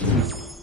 You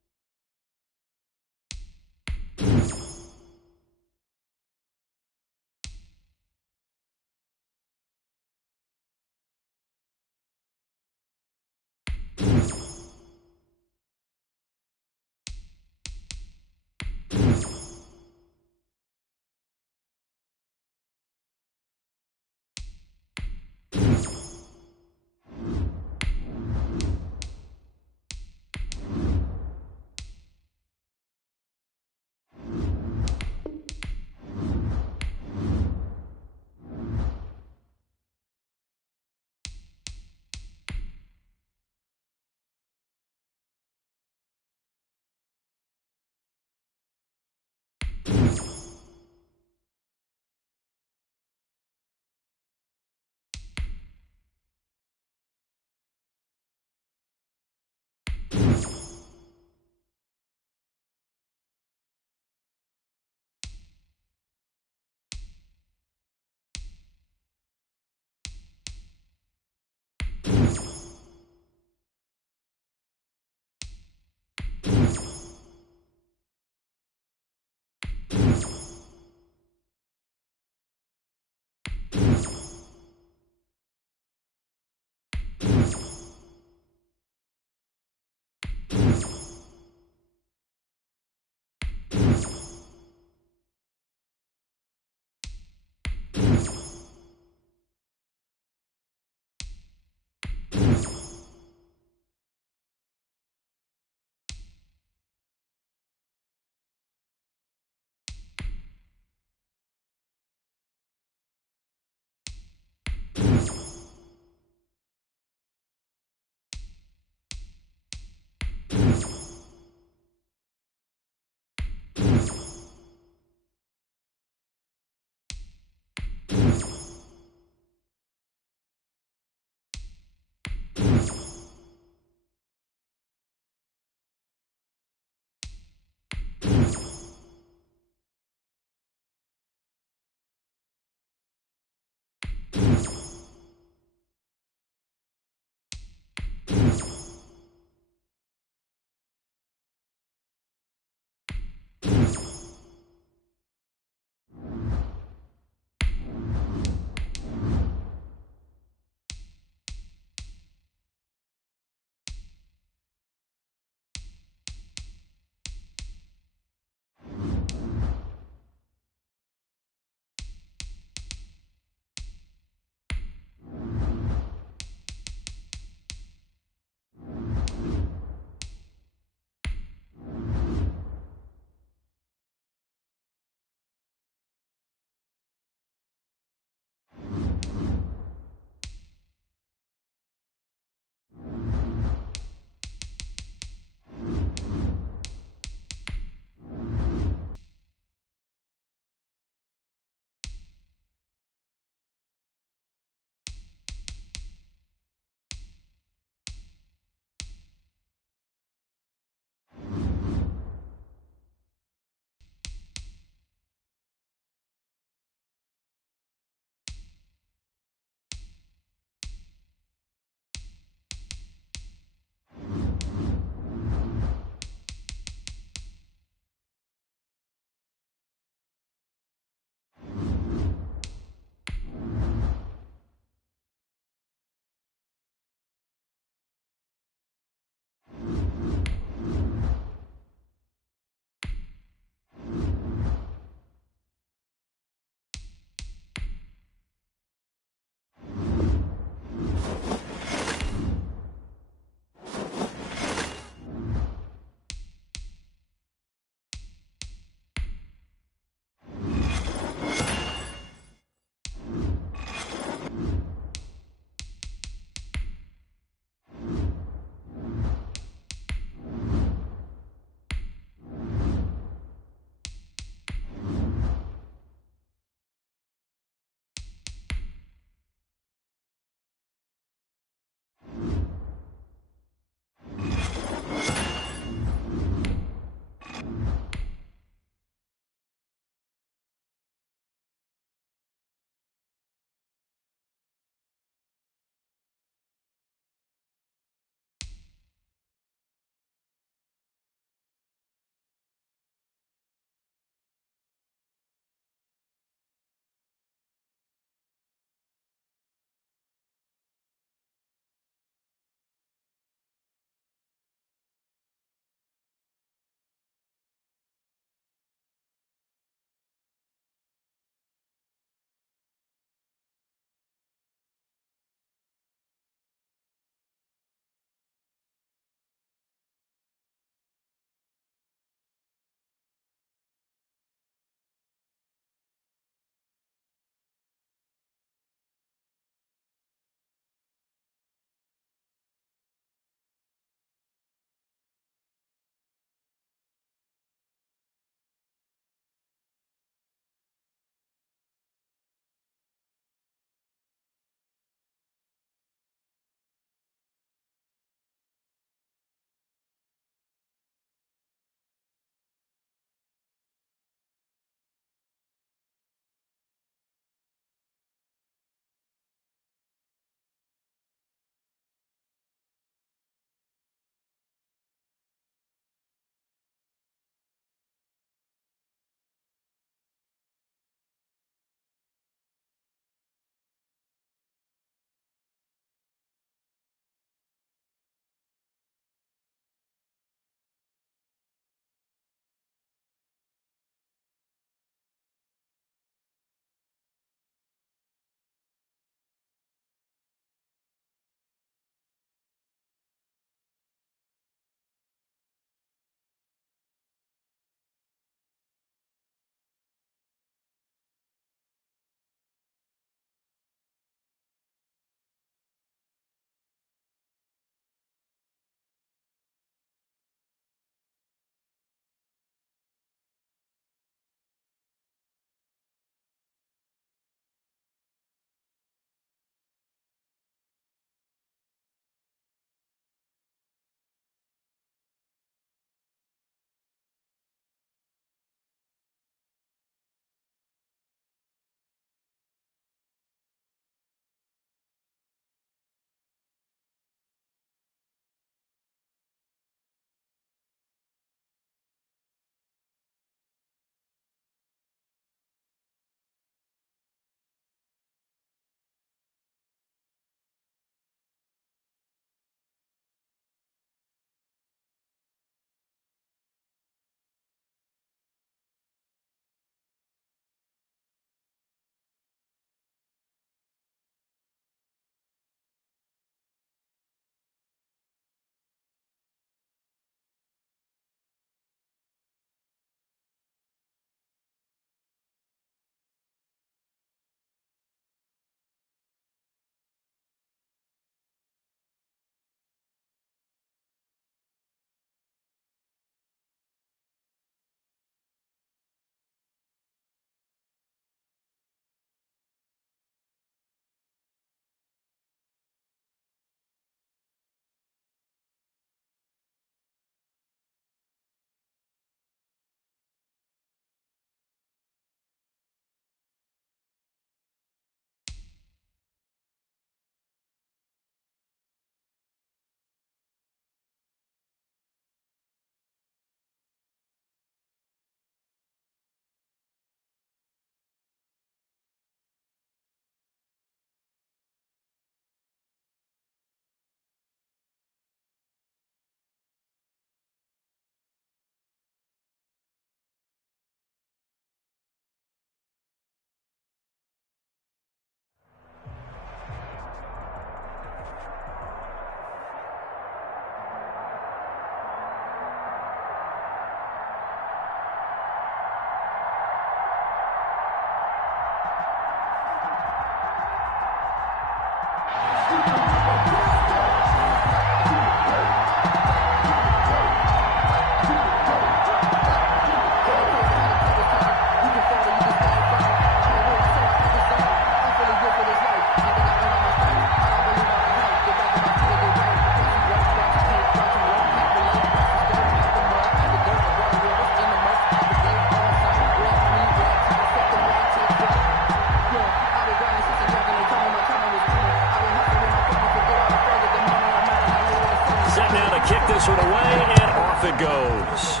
one away, and off it goes.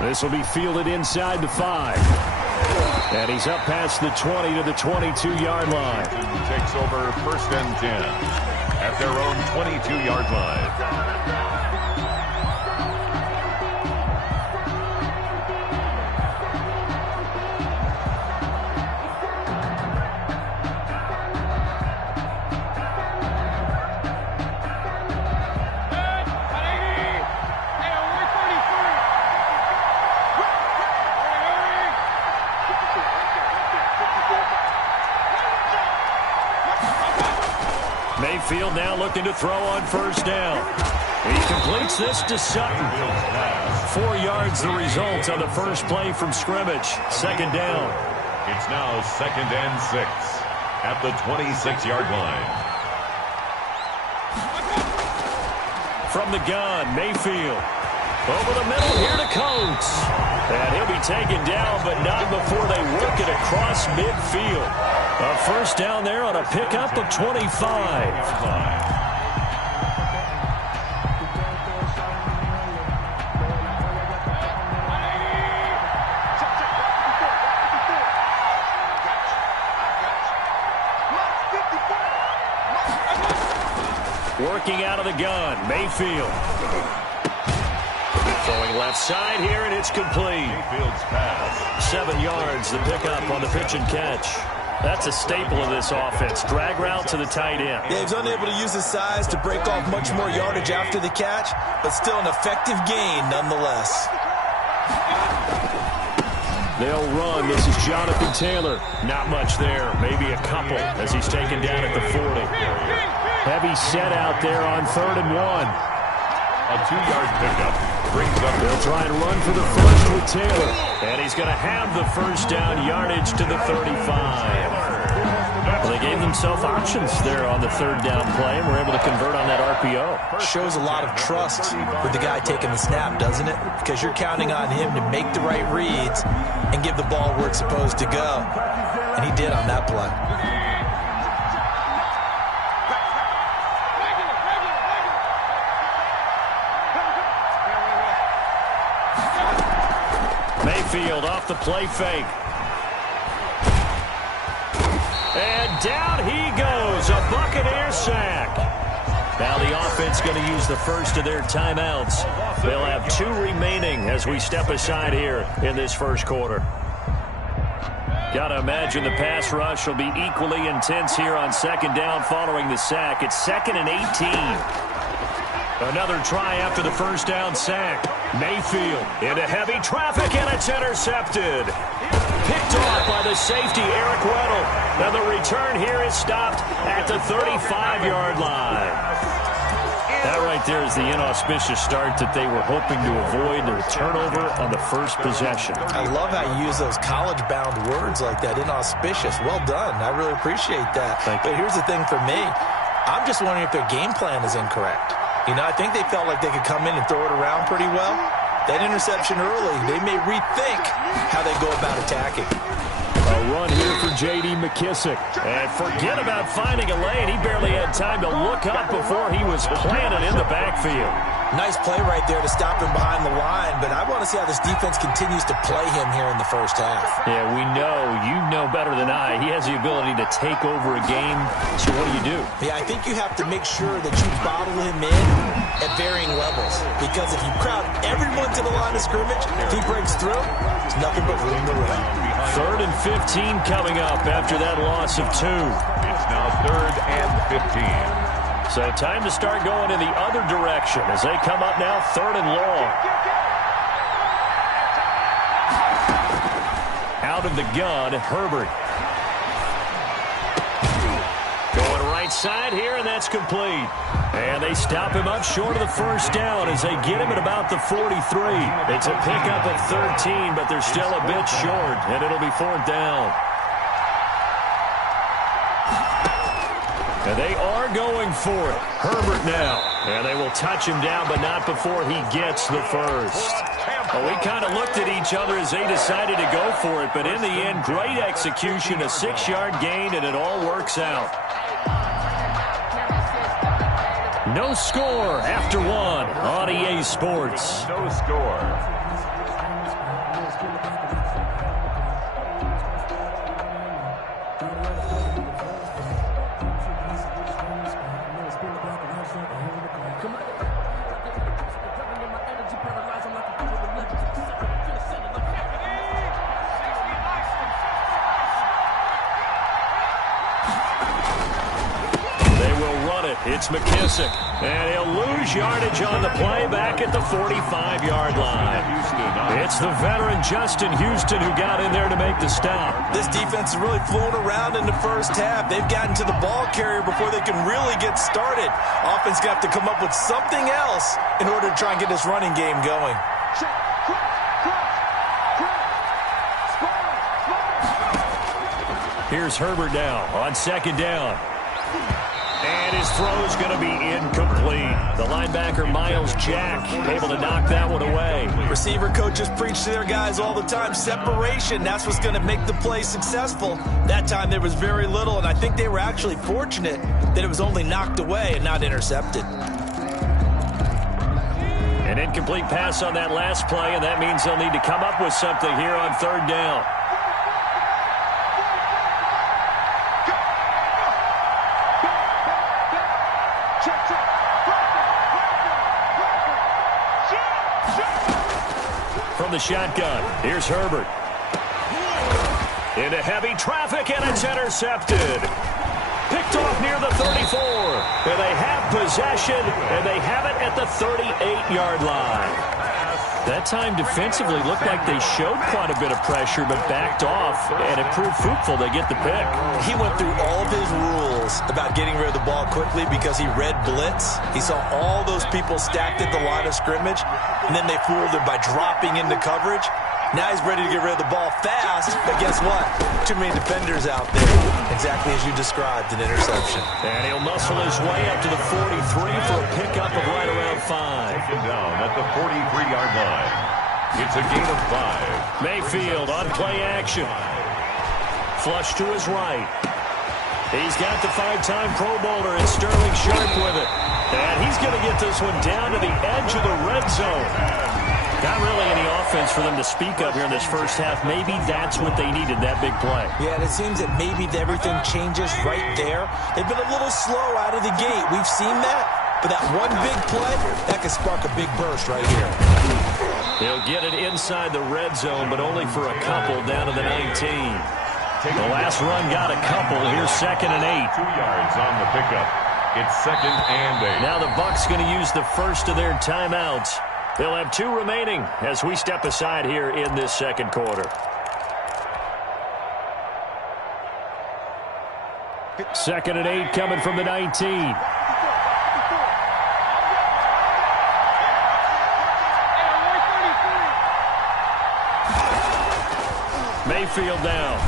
This will be fielded inside the 5. And he's up past the 20 to the 22-yard line. Takes over 1st and 10 at their own 22-yard line. Mayfield now looking to throw on 1st down. He completes this to Sutton. 4 yards the result on the first play from scrimmage. 2nd down. It's now 2nd and 6 at the 26-yard line. From the gun, Mayfield. Over the middle here to Coates. And he'll be taken down, but not before they work it across midfield. A 1st down there on a pickup of 25. Working out of the gun, Mayfield. Throwing left side here, and it's complete. Mayfield's pass. 7 yards, the pickup on the pitch and catch. That's a staple of this offense. Drag route to the tight end. Yeah, he's unable to use his size to break off much more yardage after the catch, but still an effective gain nonetheless. They'll run. This is Jonathan Taylor. Not much there. Maybe a couple as he's taken down at the 40. Heavy set out there on 3rd and 1. A 2-yard pickup brings up. They'll try and run for the first with Taylor. And he's going to have the 1st down yardage to the 35. Well, they gave themselves options there on the 3rd down play, and were able to convert on that RPO. Shows a lot of trust with the guy taking the snap, doesn't it? Because you're counting on him to make the right reads and give the ball where it's supposed to go. And he did on that play. Mayfield off the play fake. And down he goes. A Buccaneer sack. Now the offense going to use the first of their timeouts. They'll have 2 remaining as we step aside here in this first quarter. Got to imagine the pass rush will be equally intense here on 2nd down following the sack. It's 2nd and 18. Another try after the 1st down sack. Mayfield into heavy traffic, and it's intercepted. Picked off by the safety, Eric Weddle. Now the return here is stopped at the 35-yard line. That right there is the inauspicious start that they were hoping to avoid, the turnover on the first possession. I love how you use those college-bound words like that, inauspicious. Well done. I really appreciate that. But here's the thing for me. I'm just wondering if their game plan is incorrect. You know, I think they felt like they could come in and throw it around pretty well. That interception early, they may rethink how they go about attacking. A run here for J.D. McKissick. And forget about finding a lane. He barely had time to look up before he was planted in the backfield. Nice play right there to stop him behind the line, but I want to see how this defense continues to play him here in the first half. Yeah, we know. You know better than I. He has the ability to take over a game. So what do? Yeah, I think you have to make sure that you bottle him in at varying levels, because if you crowd everyone to the line of scrimmage, if he breaks through, there's nothing but room to run. 3rd and 15 coming up after that loss of 2. It's now 3rd and 15. So time to start going in the other direction as they come up now 3rd and long. Out of the gun, Herbert. Going right side here, and that's complete. And they stop him up short of the 1st down as they get him at about the 43. It's a pickup of 13, but they're still a bit short, and it'll be 4th down. And they are going for it. Herbert now. And they will touch him down, but not before he gets the first. Well, we kind of looked at each other as they decided to go for it, but in the end, great execution, a 6-yard gain, and it all works out. No score after one on EA Sports. No score. It's McKissick, and he'll lose yardage on the play back at the 45-yard line. It's the veteran Justin Houston who got in there to make the stop. This defense is really flown around in the first half. They've gotten to the ball carrier before they can really get started. Offense got to come up with something else in order to try and get this running game going. Here's Herbert now on second down. And his throw is going to be incomplete. The linebacker, Miles Jack, able to knock that one away. Receiver coaches preach to their guys all the time. Separation, that's what's going to make the play successful. That time there was very little, and I think they were actually fortunate that it was only knocked away and not intercepted. An incomplete pass on that last play, and that means they'll need to come up with something here on third down. From the shotgun, here's Herbert. Into heavy traffic, and it's intercepted. Picked off near the 34. And they have possession, and they have it at the 38-yard line. That time defensively looked like they showed quite a bit of pressure, but backed off, and it proved fruitful. They get the pick. He went through all of his rules about getting rid of the ball quickly because he read blitz. He saw all those people stacked at the line of scrimmage, and then they fooled him by dropping into coverage. Now he's ready to get rid of the ball fast, but guess what? Too many defenders out there. Exactly as you described, an interception. And he'll muscle his way up to the 43 for a pickup of right around 5. Taken down at the 43-yard line. It's a gain of 5. Mayfield on play action. Flush to his right. He's got the 5-time Pro Bowler and Sterling Sharp with it. And he's going to get this one down to the edge of the red zone. Not really any offense for them to speak of here in this first half. Maybe that's what they needed, that big play. Yeah, and it seems that maybe everything changes right there. They've been a little slow out of the gate. We've seen that. But that one big play, that could spark a big burst right here. He'll get it inside the red zone, but only for a couple down to the 19. The last run got a couple. Here's 2nd and 8. 2 yards on the pickup. It's 2nd and 8. Now the Bucs going to use the first of their timeouts. They'll have 2 remaining as we step aside here in this second quarter. 2nd and 8 coming from the 19. Mayfield down.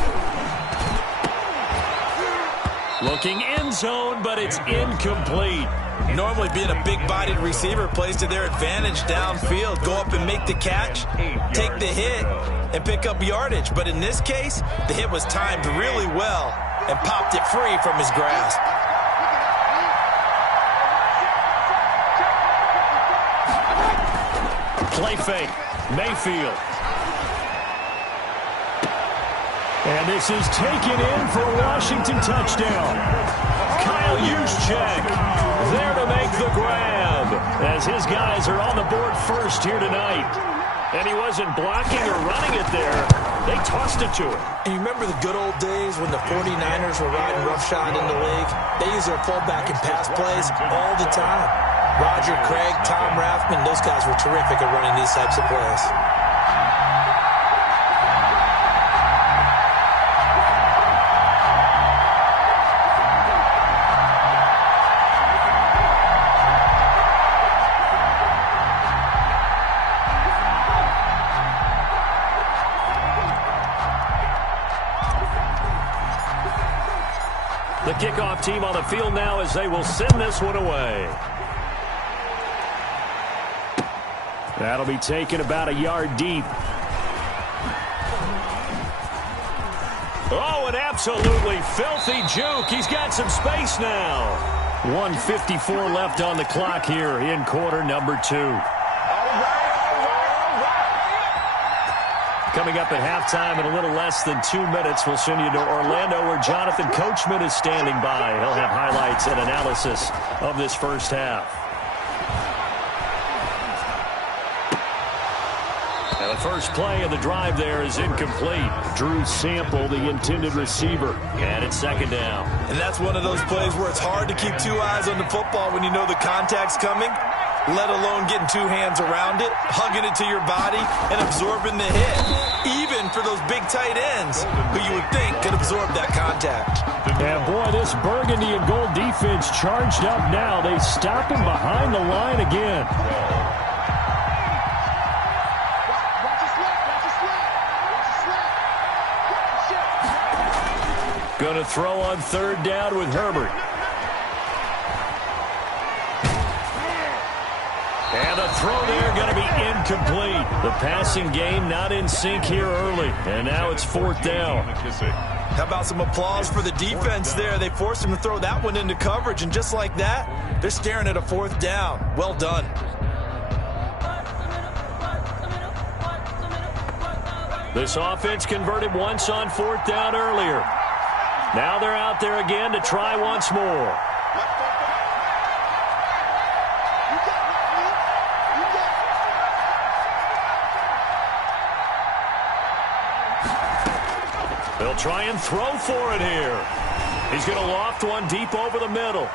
Looking end zone, but it's incomplete. Normally being a big-bodied receiver plays to their advantage downfield. Go up and make the catch, take the hit, and pick up yardage. But in this case, the hit was timed really well and popped it free from his grasp. Play fake. Mayfield. And this is taken in for a Washington touchdown. Kyle Juszczyk there to make the grab as his guys are on the board first here tonight. And he wasn't blocking or running it there. They tossed it to him. And you remember the good old days when the 49ers were riding roughshod in the league? They used their fullback in pass plays all the time. Roger Craig, Tom Rathman, those guys were terrific at running these types of plays. The kickoff team on the field now as they will send this one away. That'll be taken about a yard deep. Oh, an absolutely filthy juke. He's got some space now. 1:54 left on the clock here in quarter number 2. Coming up at halftime in a little less than 2 minutes, we'll send you to Orlando where Jonathan Coachman is standing by. He'll have highlights and analysis of this first half. And the first play of the drive there is incomplete. Drew Sample, the intended receiver, and it's second down. And that's one of those plays where it's hard to keep two eyes on the football when you know the contact's coming, let alone getting two hands around it, hugging it to your body, and absorbing the hit. Even for those big tight ends who you would think could absorb that contact. And boy, this burgundy and gold defense charged up now. They stop him behind the line again. Going to throw on third down with Herbert. And the throw there going to be incomplete. The passing game not in sync here early. And now it's fourth down. How about some applause for the defense there? They forced him to throw that one into coverage. And just like that, they're staring at a fourth down. Well done. This offense converted once on fourth down earlier. Now they're out there again to try once more. They'll try and throw for it here. He's going to loft one deep over the middle.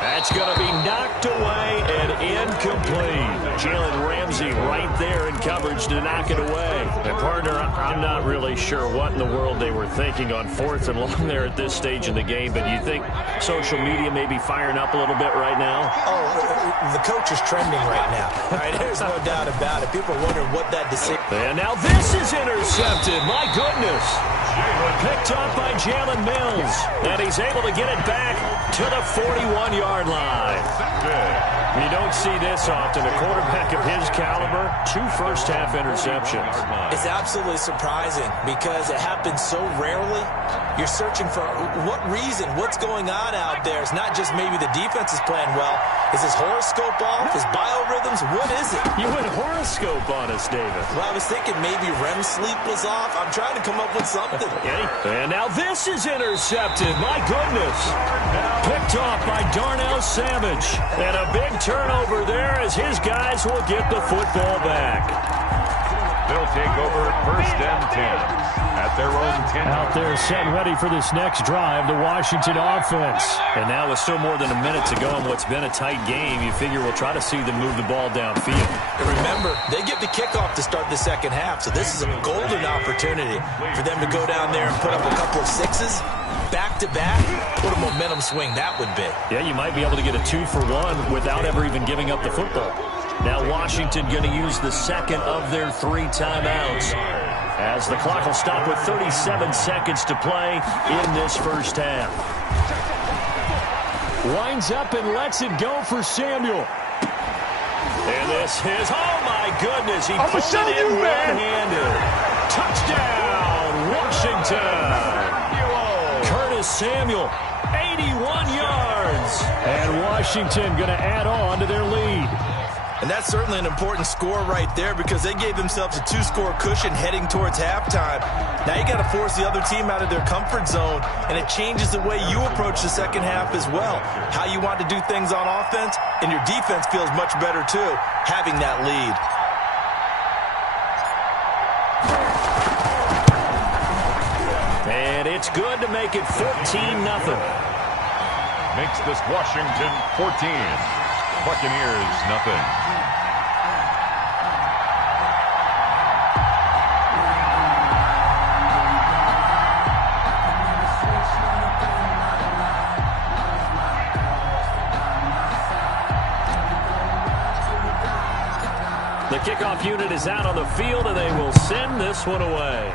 That's going to be knocked away and incomplete. Jalen Ramsey right there in coverage to knock it away. And partner, I'm not really sure what in the world they were thinking on fourth and long there at this stage in the game, but you think social media may be firing up a little bit right now? Oh, the coach is trending right now. All right, there's no doubt about it. People are wondering what that decision. And now this is intercepted. My goodness. Picked up by Jalen Mills. And he's able to get it back to the 41-yard line. You don't see this often. A quarterback of his caliber, 2 first-half interceptions. It's absolutely surprising because it happens so rarely. You're searching for what reason, what's going on out there. It's not just maybe the defense is playing well. Is his horoscope off? His biorhythms? What is it? You went horoscope on us, David. Well, I was thinking maybe REM sleep was off. I'm trying to come up with something. And now this is intercepted. My goodness. Picked off by Darnell Savage. And a big turnover there as his guys will get the football back. They'll take over first and 10 at their own 10. Out there set ready for this next drive, the Washington offense. And now with still more than a minute to go in what's been a tight game, you figure we'll try to see them move the ball downfield. And remember, they get the kickoff to start the second half, so this is a golden opportunity for them to go down there and put up a couple of sixes back-to-back. What a momentum swing that would be. Yeah, you might be able to get a 2-for-1 without ever even giving up the football. Now Washington going to use the second of their 3 timeouts as the clock will stop with 37 seconds to play in this first half. Winds up and lets it go for Samuel. And this is, oh my goodness, he pulled it in one-handed. Touchdown, Washington. Curtis Samuel, 81 yards. And Washington going to add on to their lead. And that's certainly an important score right there because they gave themselves a 2-score cushion heading towards halftime. Now you got to force the other team out of their comfort zone, and it changes the way you approach the second half as well. How you want to do things on offense, and your defense feels much better too, having that lead. And it's good to make it 14-0. Makes this Washington 14. Buccaneers nothing. The kickoff unit is out on the field, and they will send this one away.